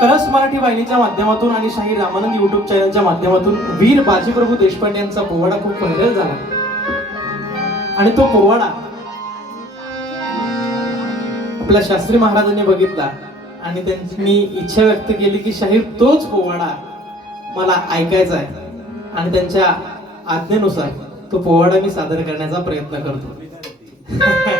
Colours Marathi वाहिनीच्या माध्यमातून आणि शाही रामानंद युट्यूब चॅनलच्या माध्यमातून वीर बाजीप्रभू देशपांडे यांचा पोवाडा खूप व्हायरल झाला. आणि तो पोवाडा आपल्या शास्त्री महाराजांनी बघितला आणि त्यांनी इच्छा व्यक्त केली की शाहीर तोच पोवाडा मला ऐकायचा आहे. आणि त्यांच्या आज्ञेनुसार तो पोवाडा मी सादर करण्याचा प्रयत्न करतो.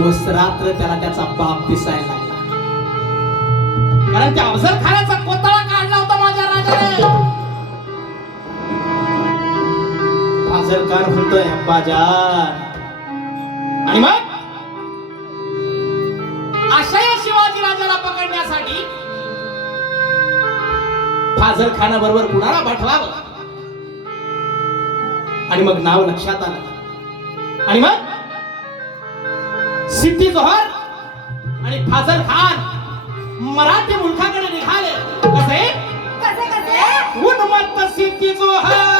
दिवस रात्र त्याला त्याचा बाप दिसायला लागला. कारण त्या अफजल खानाचा कोतळा काढला होता माझ्या राजाने. फाजल खान म्हणतोय अब्बाजान आणि मग? अशा या शिवाजी राजाला पकडण्यासाठी फाजल खानाबरोबर कुणाला पाठवावं? आणि मग नाव लक्षात आलं. आणि मग? सिद्धी जोहर आणि फाजल खान मराठी मुलखाकडे निघाले. कसे? उन्मत्त सिद्धी जोहर.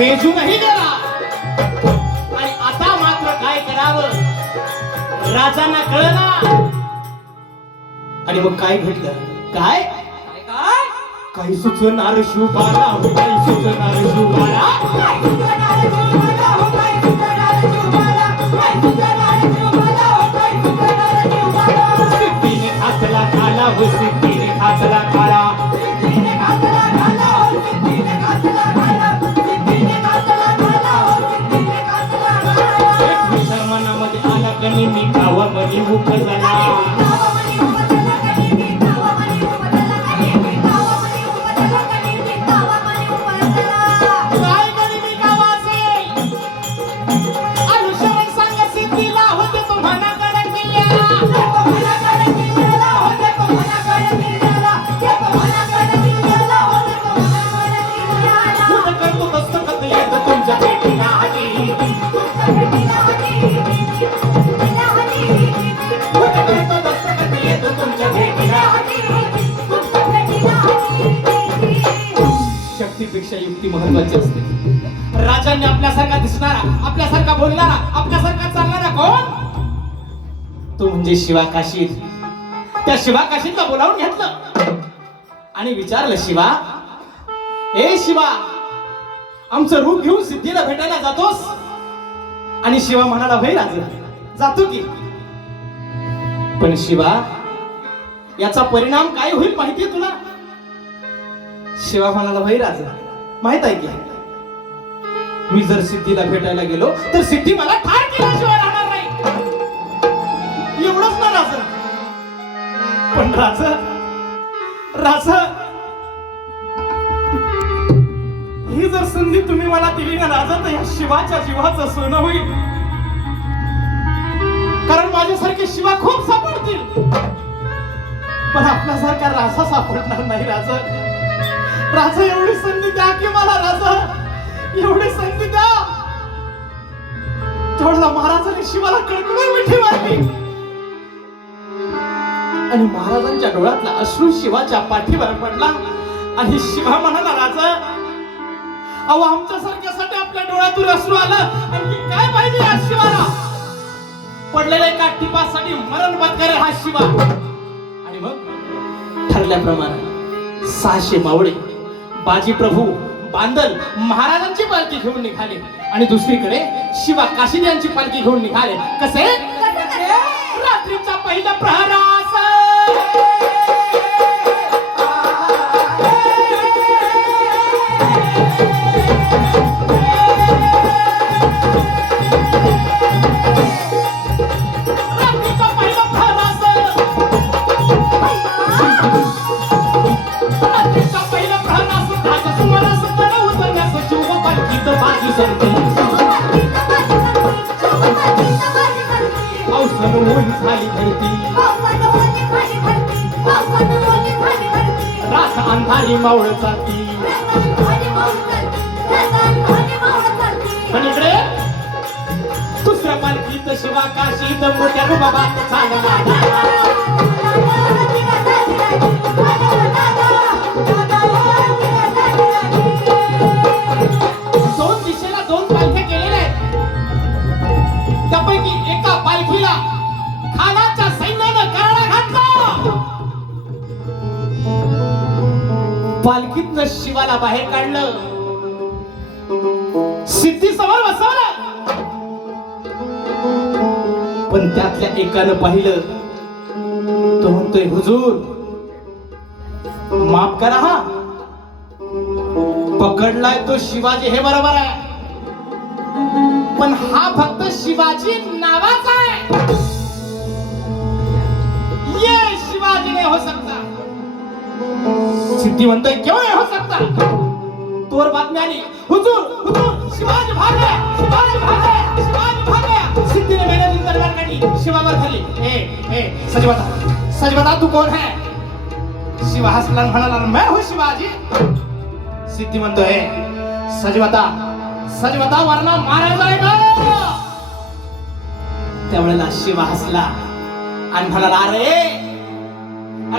मेजूनही गेला आणि आता मात्र काय करावं? राजांना कळलं. आणि मग काय घडलं? काय? काही सुचणार शिवबाला हो काही सुचणार शिवबाला. सिद्धीने खातला खाला हो Thank you. पेक्षा युक्ती महत्वाची असते. राजांनी आपल्यासारखा दिसणारा आपल्यासारखा बोलणारा आपल्यासारखा चालणारा कोण? तो म्हणजे शिवा काशीद. त्या शिवा काशीदला बोलावून घेतलं. आणि विचारलं शिवा ए शिवा आमचं रूप घेऊन सिद्धीला भेटायला जातोस? आणि शिवा म्हणाला भाई राजा जातो की. पण शिवा याचा परिणाम काय होईल माहितीये तुला? शिवा म्हणाला भाई राजा माहीत आहे की? मी जर सिद्धीला भेटायला गेलो तर सिद्धी मला ठार केल्याशिवाय राहणार नाही. एवढंच ना राज पण राज राज ही जर संधी तुम्ही मला दिली ना राजा तर या शिवाच्या जीवाचं सोनं होईल. कारण माझ्यासारखे शिवा खूप सापडतील. पण आपल्यासारख्या राजा सापडणार नाही राजा राजा एवढी संधी द्या की मला राजा. एवढी संधी द्या. तेवढा महाराजाने शिवाला कडकडून मिठी मारली. आणि महाराजांच्या डोळ्यातला अश्रू शिवाच्या पाठीवर पडला. आणि शिवा म्हणाला राजा अहो आमच्या सारख्यासाठी आपल्या डोळ्यातून अश्रू आलं. आणखी काय पाहिजे या शिवाला? पडलेल्या एका टिपासाठी मरण पत्करे हा शिवा. आणि मग ठरल्याप्रमाणे सहाशे मावळे बाजी प्रभू बांदल महाराजांची पालखी घेऊन निघाले. आणि दुसरीकडे शिवा काशीद यांची पालखी घेऊन निघाले. कसे? रात्रीचा पहिला प्रहरास पालखीत बाजी सरते अवसर झाली रात अंधारी मावळ जाती पण इकडे दुसऱ्या पालखीत शिवा तर मोठ्या बाबा झाला देवाला बाहेर काढलं. सिद्धी समोर बसवलं. पण त्यातल्या एकानं पाहिलं तो म्हणतोय हुजूर माफ करा हा. पकडलाय तो शिवाजी हे बरोबर आहे. पण हा फक्त शिवाजी नावाचा आहे. ये शिवाजी नाही हो सकता सिद्धिवंत म्हणतोय क्यों नाही हो सकता तोर बातमी आली हुजूर हुजूर शिवाजी भाग शिवाजी भाग शिवाजी भाग गया सिद्धीने मेरे दिन दरबार काढली शिवावर खाली. ए ए सच बता सच बता तू कौन है? शिवा हसला आणि म्हणाला मैं हूं शिवाजी. सिद्धी म्हणतोय सच बता सच बता वरना मारा जाएगा त्यावेळेला शिवा हसला आणि म्हणाला अरे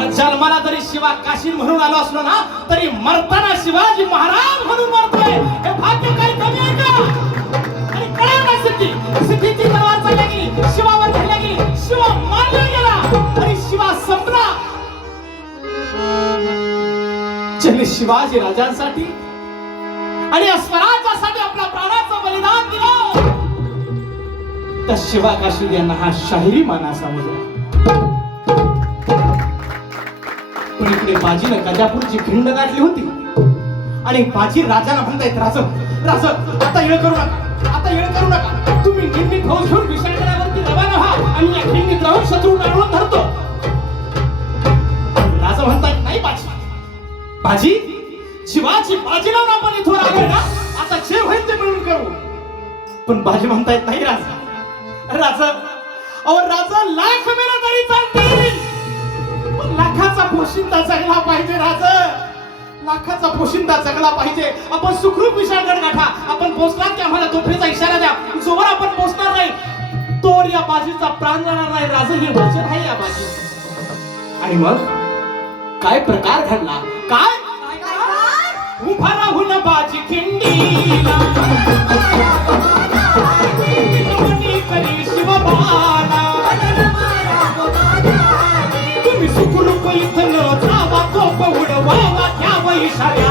जन्माला जरी शिवा काशीर म्हणून आलो असलो ना तरी मरताना शिवाजी महाराज म्हणून मरतोय. हे भाग्य काही कमी आहे का? आणि कळलं ना सिद्धी. सिद्धीची तलवार चालल्या गेली शिवावर धरल्या गेली शिवा मारला गेला आणि शिवा संपला. ज्याने शिवाजी राजांसाठी आणि स्वराज्यासाठी आपल्या प्राणाचं बलिदान दिलं तर शिवा काशीर यांना हा शाहिरी माना समजला पण इकडे बाजीनं गजापूरची खिंड गाठली होती. आणि बाजी राजाला म्हणतायत राज राज आता येळ करू नका आता येळ करू नका. तुम्ही निम्मी फौज घेऊन विशाळगडावरती रवाना व्हा. आणि या खिंडीत राहून शत्रू टाळून धरतो. राजा म्हणतायत नाही बाजी बाजी शिवाजी बाजी लावून आपण इथवर आलोय ना. आता जे होईल ते मिळून करू. पण बाजी म्हणतायत नाही राजा राजा और राजा लाख मेला तरी चालते पण लाखा लाखाचा पोशिंदा जगला पाहिजे राज लाखाचा पोशिंदा जगला पाहिजे. आपण सुखरूप विशाळगड गाठा आपण पोहोचलात की आम्हाला तोफेचा इशारा द्या. जोवर आपण पोहोचणार नाही तोर या बाजीचा प्राण जाणार नाही. राज हे भाषण आहे या बाजी आणि मग? काय प्रकार घडला? काय? उभा राहून बाजी खिंडी Isabel.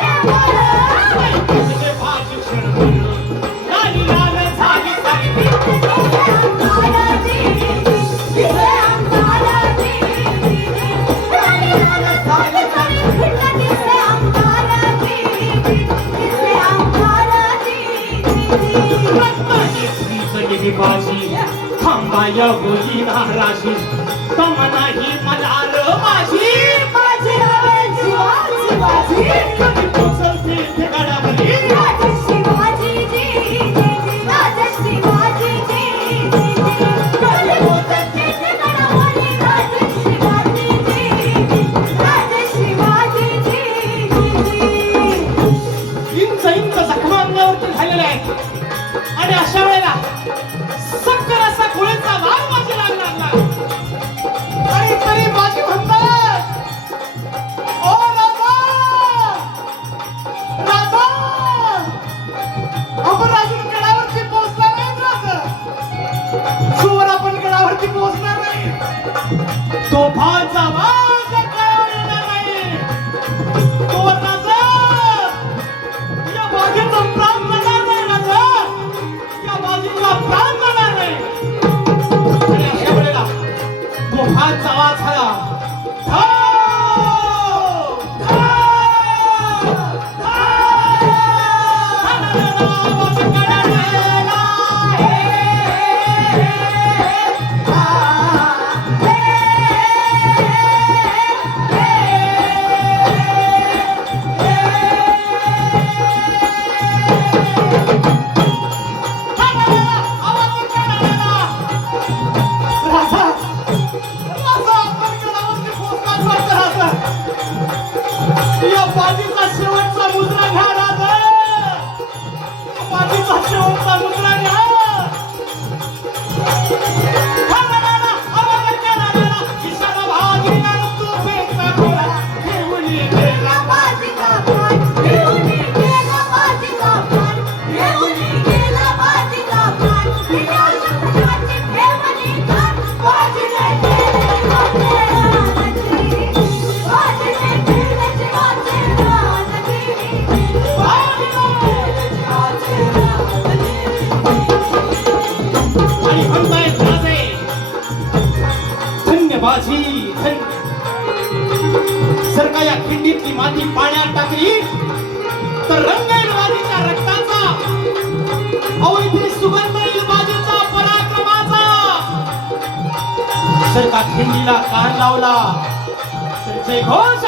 बसी खंबाया होई धाराशी तमनाही मजार माशी Sumpah, aku. जर का खिंडीला कान लावला घोष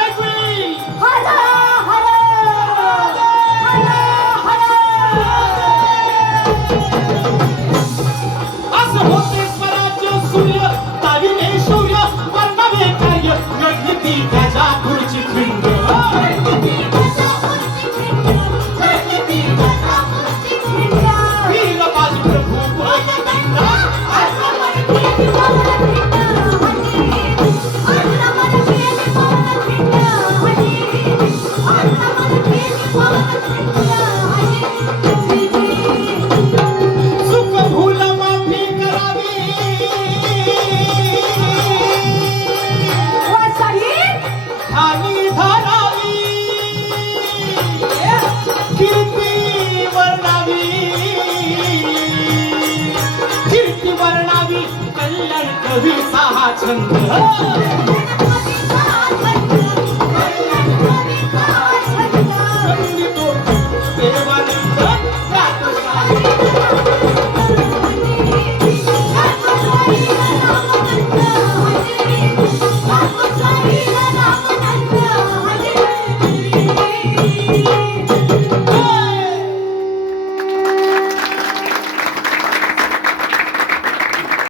कवीचा सहा छंद. हो.